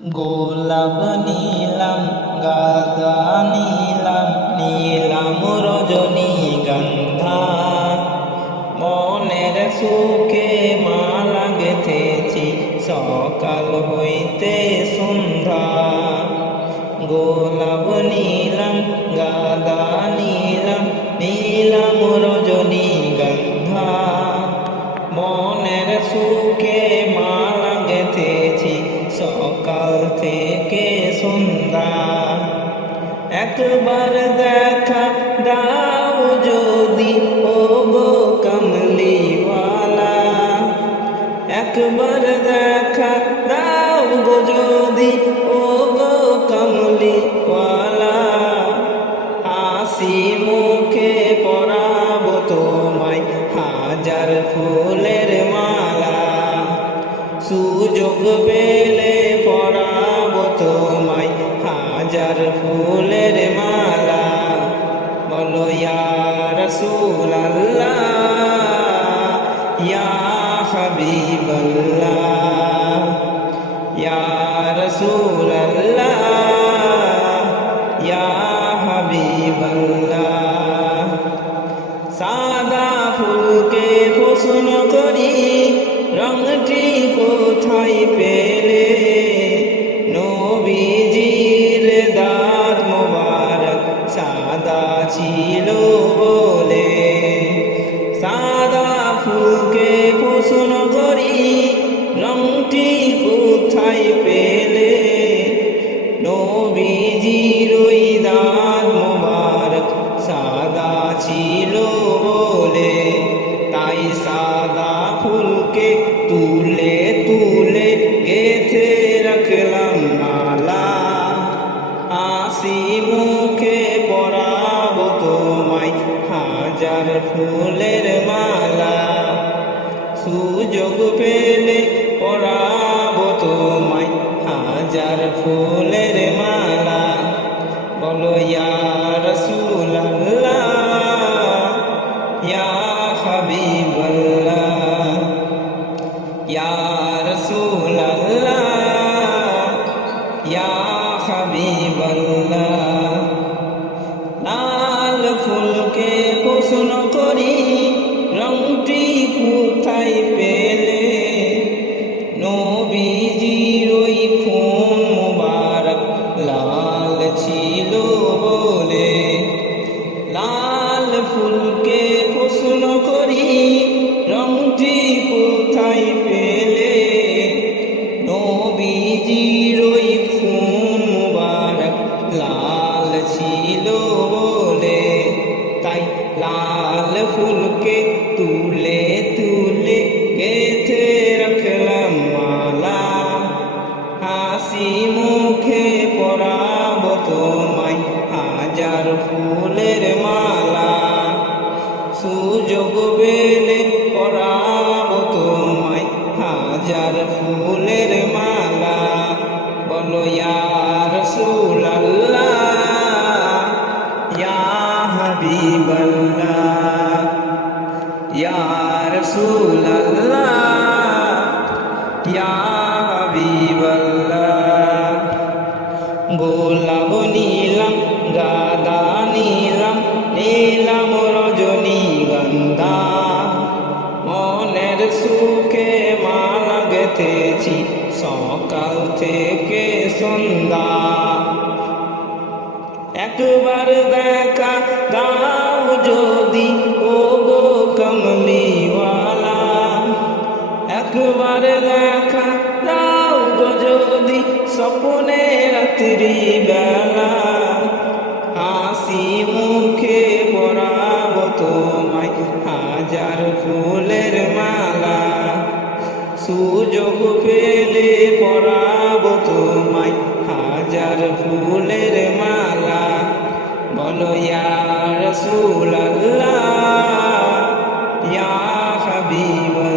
গোলাপ নীলাম গাঁদা নীলাম নীলাম রজনীগন্ধা, মনের সুখে মালা গেথেছি সকাল হইতে সন্ধ্যা। গোলাপ নীলাম গাঁদা নীলাম নীলাম রজনীগন্ধা, মনের সুখে মালা গেথেছি সকাল থেকে সন্ধ্যা। একবার দেখা দাও যদি ও গো কমলিওয়ালা, একবার দেখা দাও গো যদি ও গো কমলিওয়ালা, হাসি মুখে পরাবো তোমায় হাজার ফুলের মালা। সুযোগ পেলে পরাবো তোমায় হাজার ফুলের মালা। বলো ইয়া রাসূলুল্লাহ ইয়া হাবিবাল্লাহ, ইয়া রাসূলুল্লাহ ইয়া হাবিবাল্লাহ। সাদা ফুলকে প্রশ্ন করি রংটি কোথায় পেলে, নবীজির দাঁত মোবারক সাদা ছিল বলে। সাদা ফুলকে প্রশ্ন করি রংটি কোথায় পেলে, নবীজির ওই দাঁত মোবারক সাদা ছিল বলে। তাই সাদা ফুলকে তুলে তুলে গেথে রাখলাম মালা, হাসি মুখে পরাবো তোমায় হাজার ফুলের মালা। সুযোগ পেলে পরাবো তোমায় হাজার ফুলের মালা। বলো ইয়া রাসূলুল্লাহ ইয়া হাবিবাল্লাহ, ইয়া রাসূলুল্লাহ ইয়া হাবিবাল্লাহ। লাল ফুলকে প্রশ্ন করি রংটি কোথায় পেলে, নবীজির ওই খুন মুবারক লাল ছিল বলে। লাল ফুলকে প্রশ্ন করি রংটি কোথায় পেলে, নবীজির ওই খুন মুবারক লাল ছিল বলে। তাই লাল ফুলকে তুলে তুলে গেথে রাখলাম মালা, হাসি মুখে পরাবো তোমায় হাজার ফুলের মালা। সুযোগ পেলে পরাবো তোমায় হাজার ফুলের মালা। বলো ইয়া রাসূলুল্লাহ ইয়া হাবিবাল্লাহ, ইয়া রাসূলুল্লাহ ইয়া হাবিবাল্লাহ। গোলাপ নীলাম গাঁদা নীলাম নীলাম রজনীগন্ধা, মনের সুখে মালা গেথেছি সকাল থেকে সন্ধ্যা। একবার দেখা দাও যদি ও গো কমলিওয়ালা, একবার দেখা দাও গো যদি স্বপ্নে রাত্রি বেলা। হাসি মুখে পরাবো তোমায় হাজার ফুলের মালা। সুযোগ পেলে পরাবো তোমায় হাজার ফুলের মালা। বলো ইয়া রাসূলুল্লাহ ইয়া হাবিবাল্লাহ।